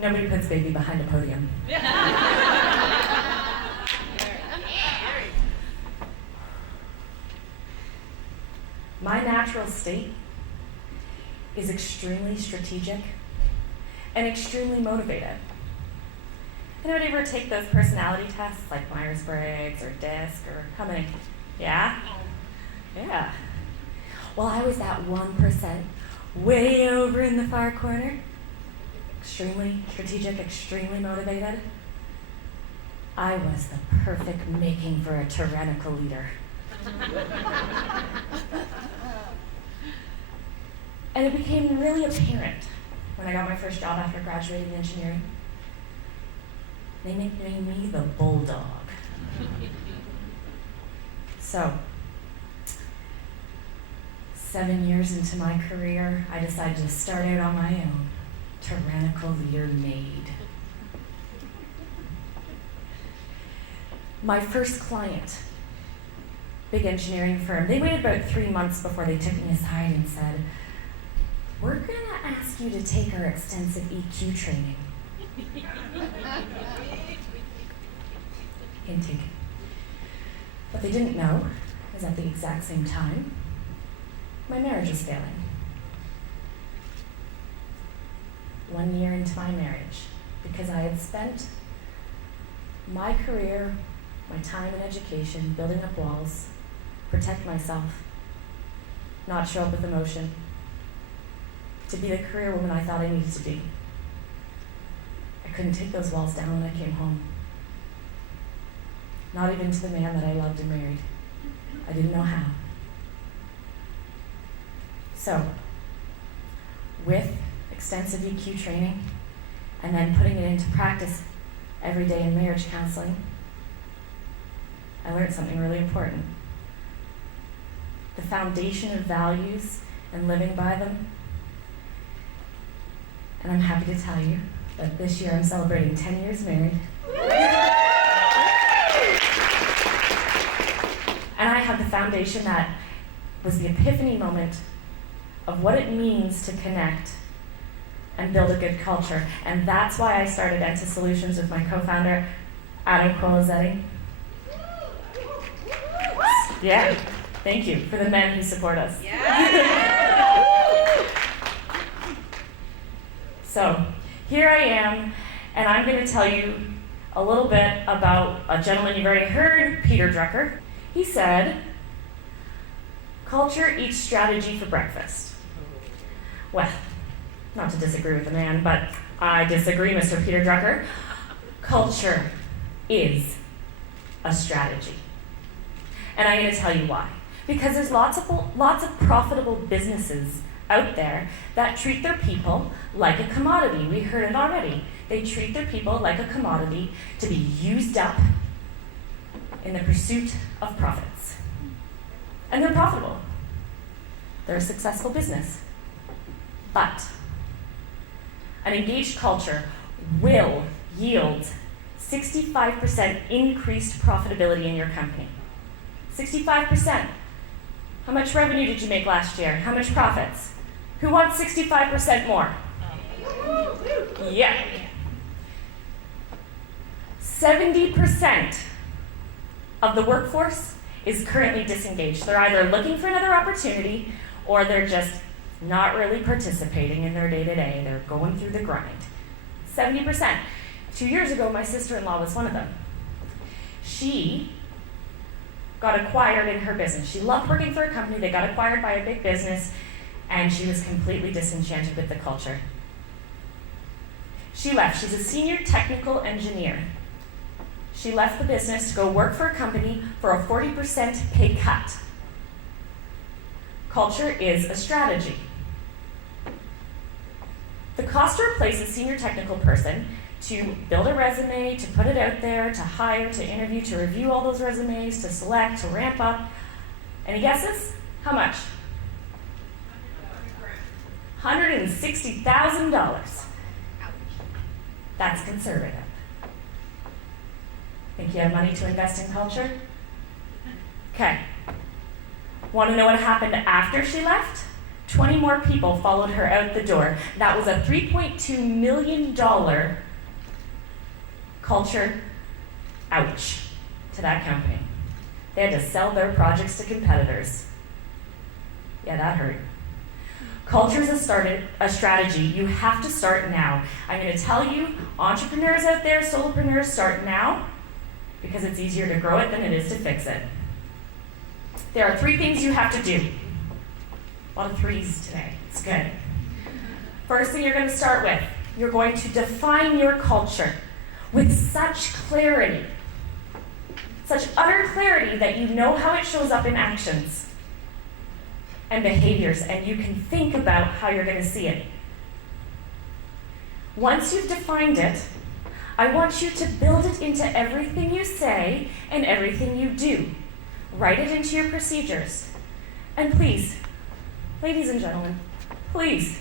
Nobody puts baby behind a podium. My natural state is extremely strategic and extremely motivated. Anybody ever take those personality tests like Myers-Briggs or DISC or how many? Yeah? Yeah. Well, I was that 1% way over in the far corner. Extremely strategic, extremely motivated. I was the perfect making for a tyrannical leader. And it became really apparent when I got my first job after graduating engineering. They nicknamed me the Bulldog. So, 7 years into my career, I decided to start out on my own. Tyrannical leader made. My first client, big engineering firm, they waited about 3 months before they took me aside and said, "We're gonna ask you to take our extensive EQ training." Intake. What they didn't know is at the exact same time, my marriage was failing. 1 year into my marriage, because I had spent my career, my time in education, building up walls, protect myself, not show up with emotion, to be the career woman I thought I needed to be. I couldn't take those walls down when I came home. Not even to the man that I loved and married. I didn't know how. So, with extensive EQ training and then putting it into practice every day in marriage counseling, I learned something really important. The foundation of values and living by them. And I'm happy to tell you that this year I'm celebrating 10 years married. And I have the foundation that was the epiphany moment of what it means to connect and build a good culture. And that's why I started ENTA Solutions with my co-founder, Adam Colazetti. Yeah, thank you for the men who support us. Yeah. So, here I am, and I'm going to tell you a little bit about a gentleman you've already heard, Peter Drucker. He said, "Culture eats strategy for breakfast." Well, not to disagree with the man, but I disagree, Mr. Peter Drucker. Culture is a strategy. And I'm going to tell you why. Because there's lots of profitable businesses out there that treat their people like a commodity. We heard it already. They treat their people like a commodity to be used up in the pursuit of profits. And they're profitable. They're a successful business. But an engaged culture will yield 65% increased profitability in your company. 65%. How much revenue did you make last year? How much profits? Who wants 65% more? Yeah. 70% of the workforce is currently disengaged. They're either looking for another opportunity or they're just not really participating in their day-to-day. They're going through the grind. 70%. 2 years ago, my sister-in-law was one of them. She got acquired in her business. She loved working for a company. They got acquired by a big business, and she was completely disenchanted with the culture. She left. She's a senior technical engineer. She left the business to go work for a company for a 40% pay cut. Culture is a strategy. The cost to replace a senior technical person, to build a resume, to put it out there, to hire, to interview, to review all those resumes, to select, to ramp up. Any guesses? How much? $160,000. That's conservative. Think you have money to invest in culture? Okay. Want to know what happened after she left? 20 more people followed her out the door. That was a $3.2 million culture ouch to that company. They had to sell their projects to competitors. Yeah, that hurt. Culture is a strategy. You have to start now. I'm going to tell you, entrepreneurs out there, solopreneurs, start now because it's easier to grow it than it is to fix it. There are 3 things you have to do. A lot of 3s today. It's good. First thing you're going to start with, you're going to define your culture with such clarity, such utter clarity that you know how it shows up in actions and behaviors, and you can think about how you're going to see it. Once you've defined it, I want you to build it into everything you say and everything you do. Write it into your procedures. And please, ladies and gentlemen, please,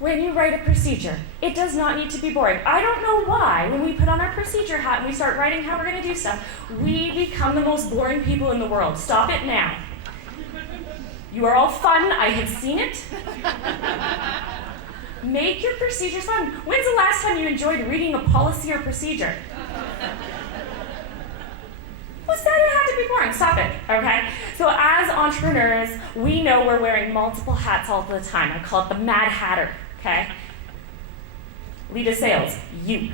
when you write a procedure, it does not need to be boring. I don't know why, when we put on our procedure hat and we start writing how we're going to do stuff, we become the most boring people in the world. Stop it now. You are all fun. I have seen it. Make your procedures fun. When's the last time you enjoyed reading a policy or procedure? Who said it had to be boring? Stop it, okay? So as entrepreneurs, we know we're wearing multiple hats all the time. I call it the Mad Hatter, okay? Lead of sales, you.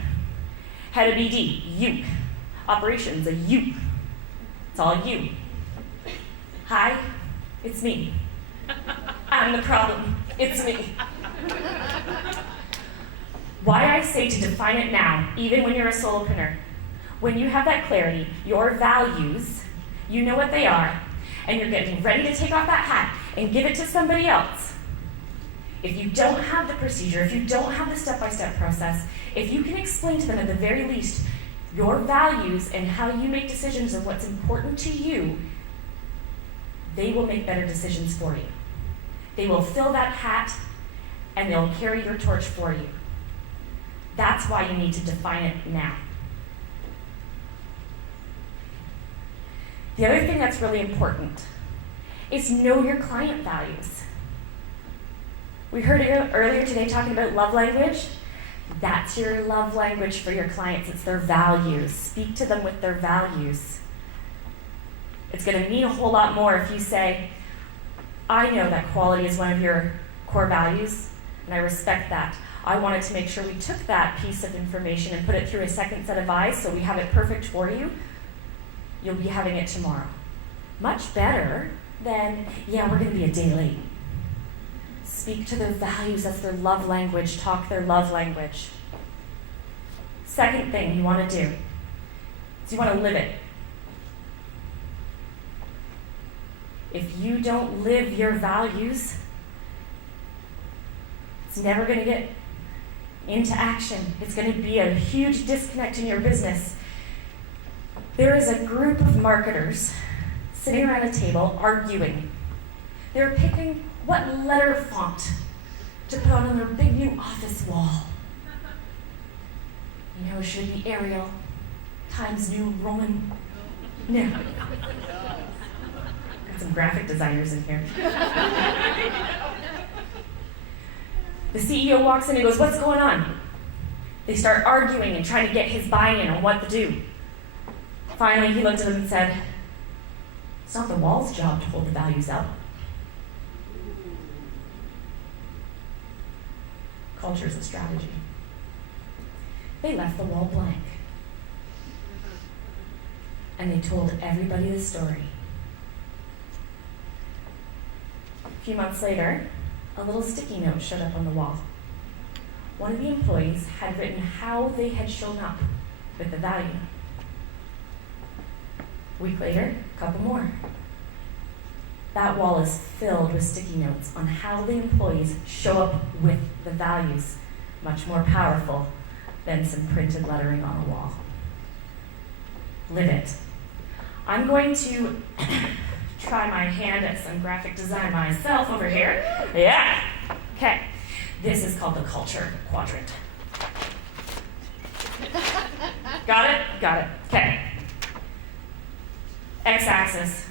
Head of BD, you. Operations, a you. It's all you. Hi, it's me. I'm the problem. It's me. Why I say to define it now, even when you're a solopreneur. When you have that clarity, your values, you know what they are, and you're getting ready to take off that hat and give it to somebody else. If you don't have the procedure, if you don't have the step-by-step process, if you can explain to them at the very least your values and how you make decisions and what's important to you, they will make better decisions for you. They will fill that hat and they'll carry your torch for you. That's why you need to define it now. The other thing that's really important is know your client values. We heard earlier today talking about love language. That's your love language for your clients. It's their values. Speak to them with their values. It's going to mean a whole lot more if you say, I know that quality is one of your core values, and I respect that. I wanted to make sure we took that piece of information and put it through a second set of eyes so we have it perfect for you. You'll be having it tomorrow. Much better than, yeah, we're going to be a day late. Speak to their values. That's their love language. Talk their love language. Second thing you want to do is you want to live it. If you don't live your values, it's never going to get into action. It's going to be a huge disconnect in your business. There is a group of marketers sitting around a table arguing. They're picking what letter font to put on their big new office wall. You know, should it be Arial, Times New Roman? No. Got some graphic designers in here. The CEO walks in and goes, what's going on? They start arguing and trying to get his buy-in on what to do. Finally, he looked at them and said, it's not the wall's job to hold the values up. Culture is a strategy. They left the wall blank. And they told everybody the story. A few months later, a little sticky note showed up on the wall. One of the employees had written how they had shown up with the value. A week later, a couple more. That wall is filled with sticky notes on how the employees show up with the values. Much more powerful than some printed lettering on a wall. Live it. I'm going to try my hand at some graphic design myself over here. Yeah. Okay. This is called the culture quadrant. Got it? Got it. Okay. X-axis.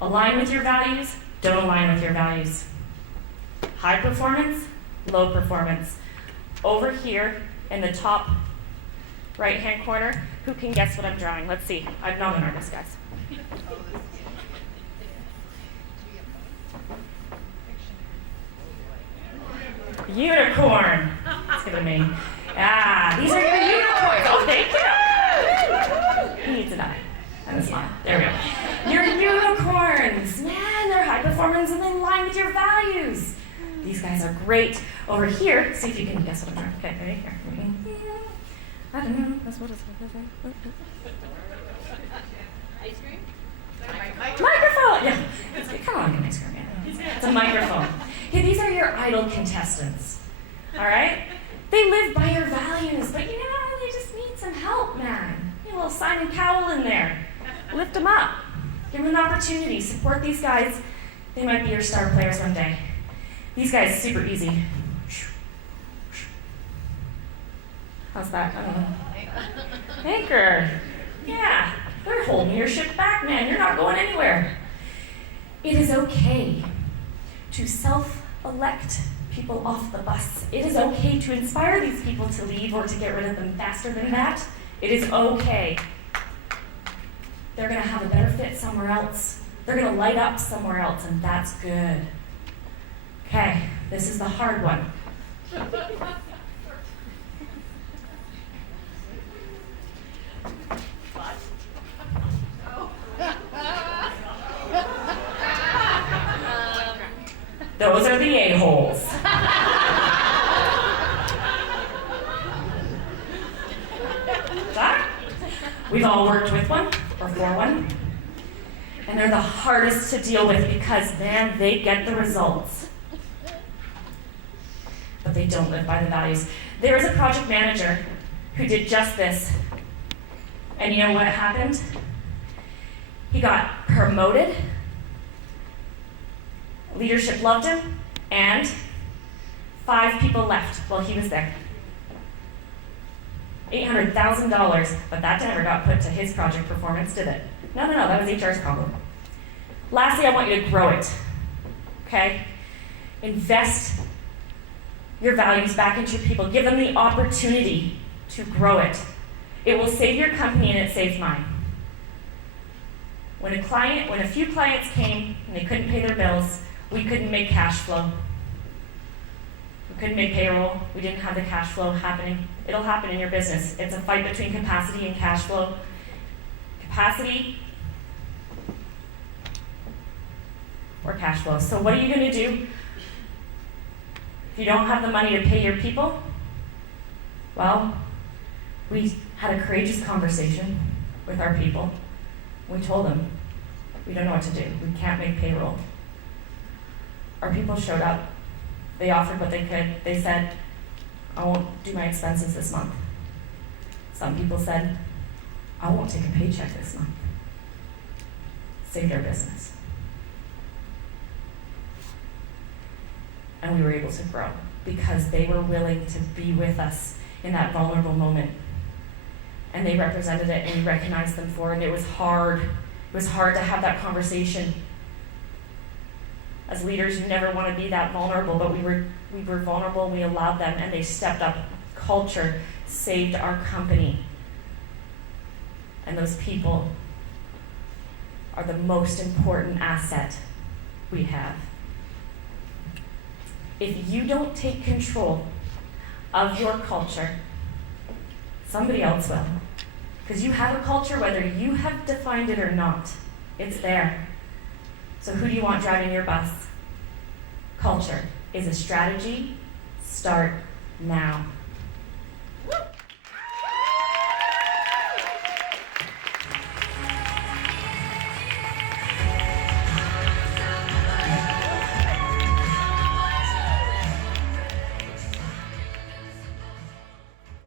Align with your values, don't align with your values. High performance, low performance. Over here in the top right-hand corner, who can guess what I'm drawing? Let's see. I'm not an artist, guys. Unicorn. Let's give it a name. Ah, these are your unicorns. Oh, thank you. He needs an eye and a smile. There we go. Your unicorns. Man, they're high performance and they align with your values. These guys are great. Over here, see if you can guess what I'm drawing. Okay, right here. I don't know. That's what it's Ice cream? Microphone! Yeah. Come on, get an ice cream. Yeah. It's a microphone. Okay, these are your idle contestants. All right? They live by your values, but you know, they just need some help, man. You know, a little Simon Cowell in there. Lift them up. Give them an opportunity. Support these guys. They might be your star players one day. These guys, super easy. How's that? I don't know. Anchor. Yeah, they're holding your ship back, man. You're not going anywhere. It is okay to self-elect people off the bus. It is okay to inspire these people to leave or to get rid of them faster than that. It is okay. They're going to have a better fit somewhere else. They're going to light up somewhere else, and that's good. Okay, this is the hard one. Those are the a-holes. We've all worked with one or for one. And they're the hardest to deal with because, man, they get the results. But they don't live by the values. There was a project manager who did just this. And you know what happened? He got promoted. Leadership loved him, and 5 people left while he was there. $800,000, but that never got put to his project performance, did it? No, that was HR's problem. Lastly, I want you to grow it, okay? Invest your values back into your people. Give them the opportunity to grow it. It will save your company, and it saved mine. When a few clients came and they couldn't pay their bills, we couldn't make cash flow. We couldn't make payroll. We didn't have the cash flow happening. It'll happen in your business. It's a fight between capacity and cash flow. Capacity or cash flow. So what are you going to do if you don't have the money to pay your people? Well, we had a courageous conversation with our people. We told them, we don't know what to do. We can't make payroll. Our people showed up. They offered what they could. They said, I won't do my expenses this month. Some people said, I won't take a paycheck this month. Saved our business. And we were able to grow because they were willing to be with us in that vulnerable moment. And they represented it, and we recognized them for it. And it was hard. It was hard to have that conversation. As leaders, you never want to be that vulnerable, but we were vulnerable, and we allowed them, and they stepped up. Culture saved our company. And those people are the most important asset we have. If you don't take control of your culture, somebody else will. Because you have a culture, whether you have defined it or not. It's there. So who do you want driving your bus? Culture is a strategy. Start now.